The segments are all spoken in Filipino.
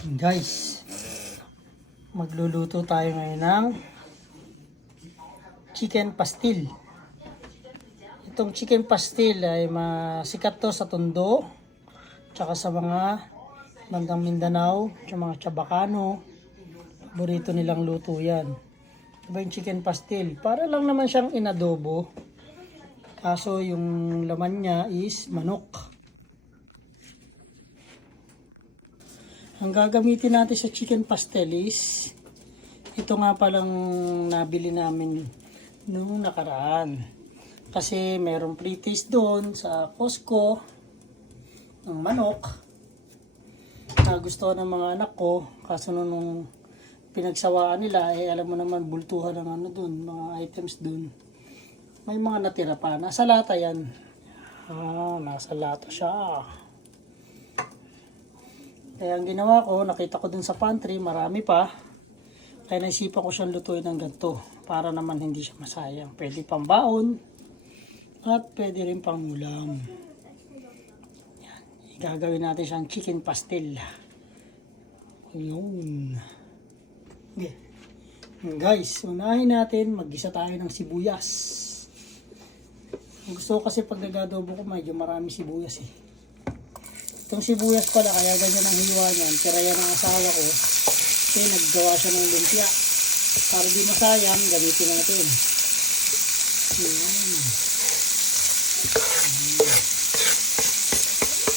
Guys, magluluto tayo ngayon ng chicken pastil. Itong chicken pastil ay masikat to sa Tondo, tsaka sa mga bandang Mindanao, sa mga Chabacano. Paborito nilang luto yan. Diba yung chicken pastil? Para lang naman siyang inadobo. Kaso yung laman niya is manok. Ang gagamitin natin sa chicken pastel is ito nga palang nabili namin nung nakaraan. Kasi merong pre-taste doon sa Costco ng manok na gusto ng mga anak ko. Kaso nung pinagsawaan nila, alam mo naman bultuhan ng doon, mga items doon. May mga natira pa. Nasa lata yan. Nasa lata siya. Kaya ang ginawa ko, nakita ko dun sa pantry, marami pa. Kaya naisipan ko siyang lutuin ng ganito para naman hindi siya masayang. Pwede pang baon at pwede rin pang ulam. Yan. Gagawin natin siyang chicken pastel. Yun. Okay. Guys, unahin natin, mag-gisa tayo ng sibuyas. Gusto ko kasi pag nag-adobo ko, medyo marami sibuyas eh. Itong sibuyas pala, kaya ganyan ang hiwa niyan. Tira yan ng asawa ko. Kasi naggawa siya ng lumpia. Para di masayang, gamitin natin.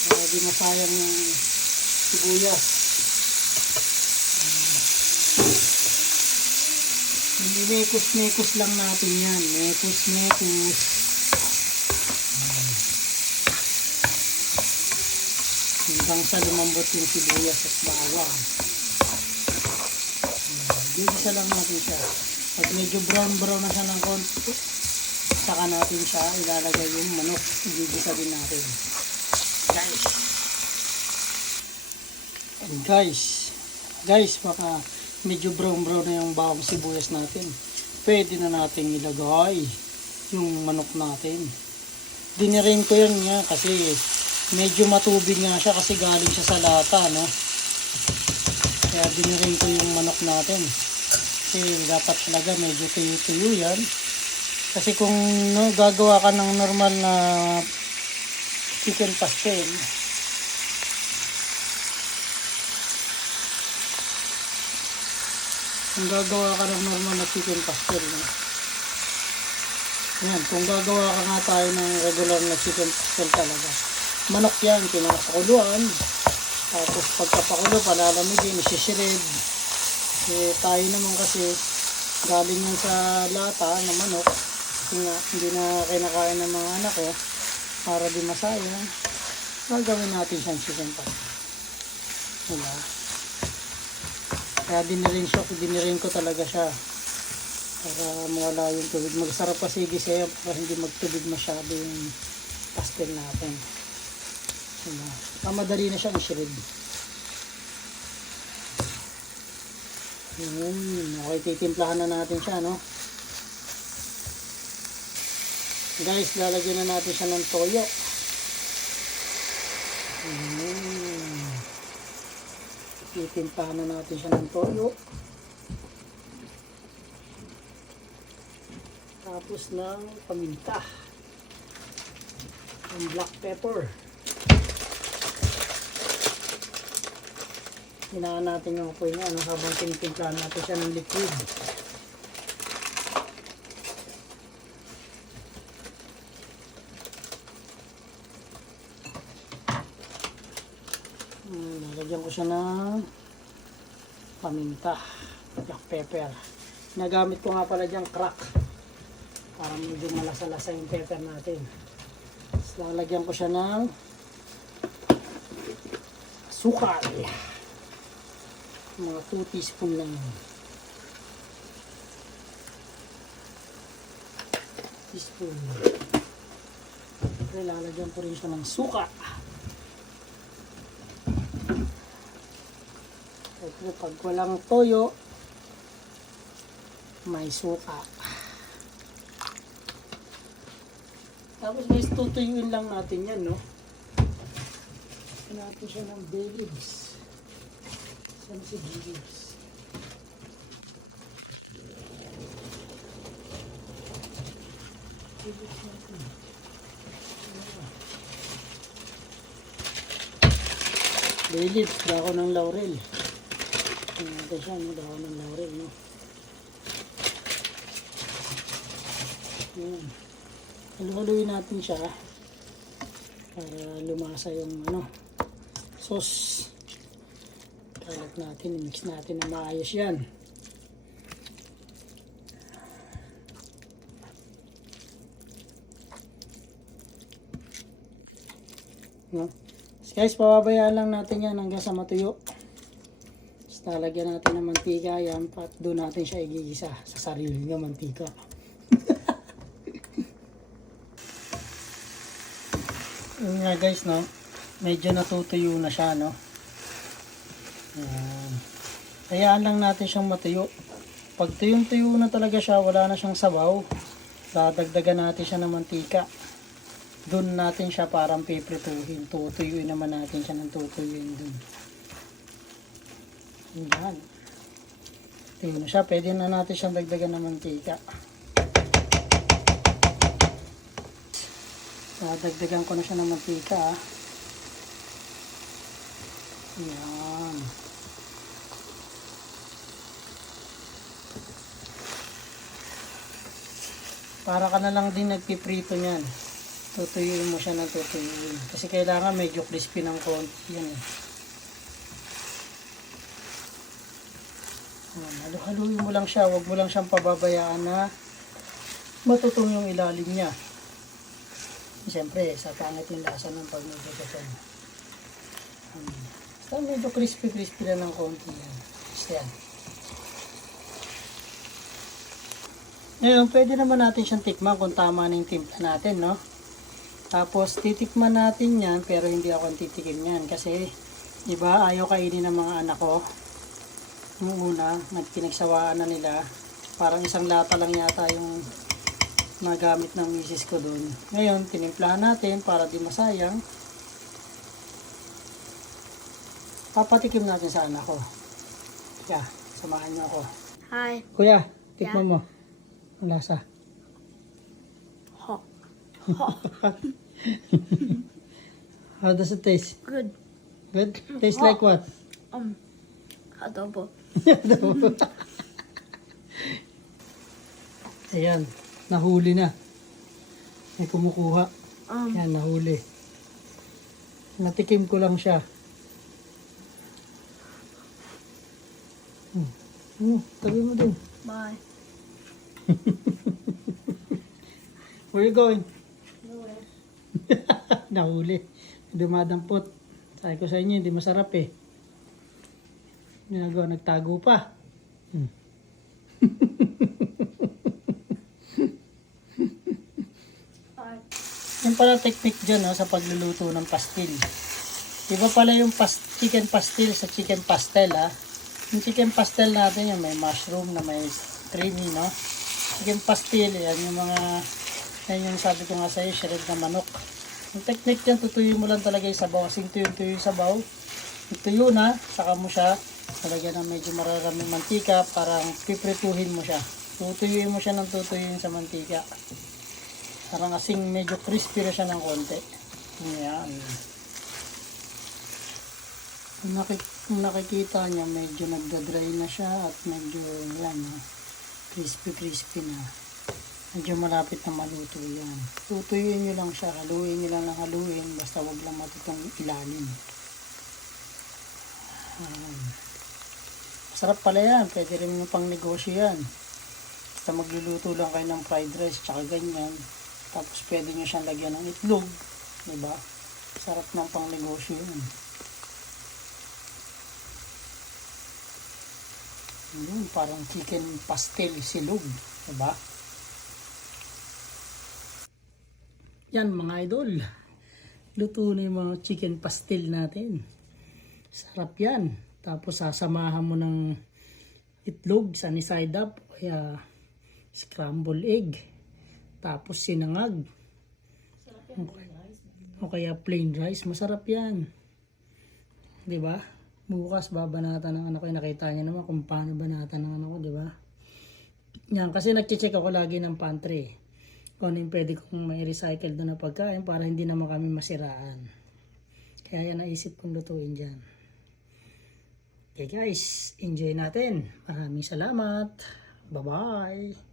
Para di masayang ng sibuyas. Mekos-mekos lang natin yan. Mekos-mekos. Hanggang sa lumambot yung sibuyas at bawang. Gigisa lang natin siya. Pag medyo brown na siya ng konti, saka natin siya ilalagay yung manok. Gigisa din natin. Guys, baka medyo brown na yung bawang sibuyas natin. Pwede na natin ilagay yung manok natin. Dinirin ko yan nga kasi medyo matubig nga siya kasi galing siya sa lata, no? Kaya dinirin ko yung manok natin. Kasi dapat talaga medyo tuyo-tuyo yan. Kasi kung gagawa ka ng normal na chicken pastel, no? Yan, kung gagawa ka nga tayo ng regular na chicken pastel talaga, manok yan, pinapakuluan. Tapos pagkapakulo, palalamigin, isisirid. Tayo naman kasi galing yan sa lata na manok. Kasi nga, hindi na kinakain ng mga anak ko. Para di masayang, gagawin natin siyang chicken pastel. Diba? Kaya dinirin ko talaga siya. Para mawala yung tubig. Magsarap kasi gisaya para hindi magtubig masyado yung pastel natin. Madali na siyang i-shred. Okay, titimplahan na natin siya, no? Guys, lalagyan na natin siya ng toyo. Titimplahan na natin siya ng toyo. Tapos ng paminta. Ng black pepper. Hinaan natin yung apoy niya habang tinitimplahan natin siya ng liquid. Nalagyan ko siya ng paminta, black pepper. Nagamit ko nga pala diyang crack para medyo malasa-lasa yung pepper natin. Tapos lalagyan ko siya ng sukal. Mga 2 teaspoon lang yun. Teaspoon. Okay, lalagyan ko rin siya ng suka. At pag walang toyo, may suka. Tapos guys, tutuyuin lang natin yan, no? Natin siya ng bay leaves. Saan si Gibbs? Gibbs natin. Bay leaves, dako ng laurel. Tingnan natin siya, no? Dako ng laurel, no? Ayan. Halu-haluin natin siya para lumasa yung sauce. Kalat natin, mix natin na maayos yan. No? So guys, pababayaan lang natin yan hanggang sa matuyo. Tapos lalagyan natin ng mantika yan at doon natin siya igigisa sa sarili ng mantika. Yun nga guys, no? Medyo natutuyo na siya, no? Ayan. Hayaan lang natin siyang matuyo. Pag tuyong-tuyo na talaga siya, wala na siyang sabaw, dadagdagan natin siya ng mantika. Doon natin siya parang piprituhin. Tutuyuin naman natin siya ng tutuyuin doon. Ayan. Tuyo na siya. Pwede na natin siyang dagdagan ng mantika. Dagdagan ko na siya ng mantika. Ayan. Para ka na lang din nagpiprito niyan. Tutuyuin mo siya ng tutuyuin. Kasi kailangan medyo crispy ng konti yan eh. Halu-haluin mo lang siya. Huwag mo lang siyang pababayaan na matutong yung ilalim niya. Siyempre, sa pangit yung lasa ng pag medyo tutong. So, medyo crispy-crispy lang ng konti yan. Basta yan. Ngayon, pwede naman natin siyang tikman kung tama na yung timpla natin, no? Tapos, titikman natin yan, pero hindi ako titikim yan. Kasi, iba, ayaw kainin ng mga anak ko. Noong una, nagpinagsawaan na nila. Parang isang lata lang yata yung nagamit ng misis ko doon. Ngayon, tinimplahan natin para di masayang. Papatikim natin sa anak ko. Kaya, samahan niyo ako. Hi. Kuya, tikman mo. Ang lasa. Hot. How does it taste? Good. Good? Tastes like what? Adobo. Ayan, nahuli na. May kumukuha. Ayan, nahuli. Natikim ko lang siya. Tabi mo din. Bye. Where you going? Nahuli. Dumadampot. Sabi ko sa inyo, hindi masarap eh. Ginagawa, nagtago pa. Yung pala technique dyan sa pagluluto ng pastil. Iba pala yung chicken pastil sa chicken pastel ha. Yung chicken pastel natin yung may mushroom na may creamy no. Chicken pastil yan yung mga yan yung sabi ko nga sa'yo shred na manok. Yung technique dyan tutuyo mo lang talaga yung sabaw. Kasing tuyo yung sabaw. Tuyo na saka mo siya talagyan ng medyo mararaming mantika parang piprituhin mo siya. Tutuyuin mo siya ng tutuyuin sa mantika. Parang kasing medyo crispy na siya ng konti. Ayan. Kung nakikita niya, medyo nagda-dry na siya at medyo yan, crispy na. Medyo malapit na maluto yan. Tutuyuin nyo lang siya, haluin nyo lang ng haluin, basta wag lang matutong ilalim. Masarap pala yan, pwede rin yung pang negosyo yan. Basta magluluto lang kayo ng fried rice, tsaka ganyan. Tapos pwede nyo siyang lagyan ng itlog. Diba? Sarap ng pang negosyo yun. Yun, parang chicken pastel silog. Diba? Yan mga idol. Luto na yung mga chicken pastel natin. Sarap yan. Tapos sasamahan mo ng itlog, sunny side up, kaya scrambled egg. Tapos sinangag. O kaya plain rice. Masarap yan. Diba? Bukas babanatan ng anak ko. Nakita niya naman kung paano banatan ng anak ko, di ba? Yan, kasi nag-check ako lagi ng pantry. Kung ano yung pwede kong may recycle doon na pagkain para hindi naman kami masiraan. Kaya yan naisip kong lutuin dyan. Okay guys, enjoy natin. Maraming salamat. Bye-bye.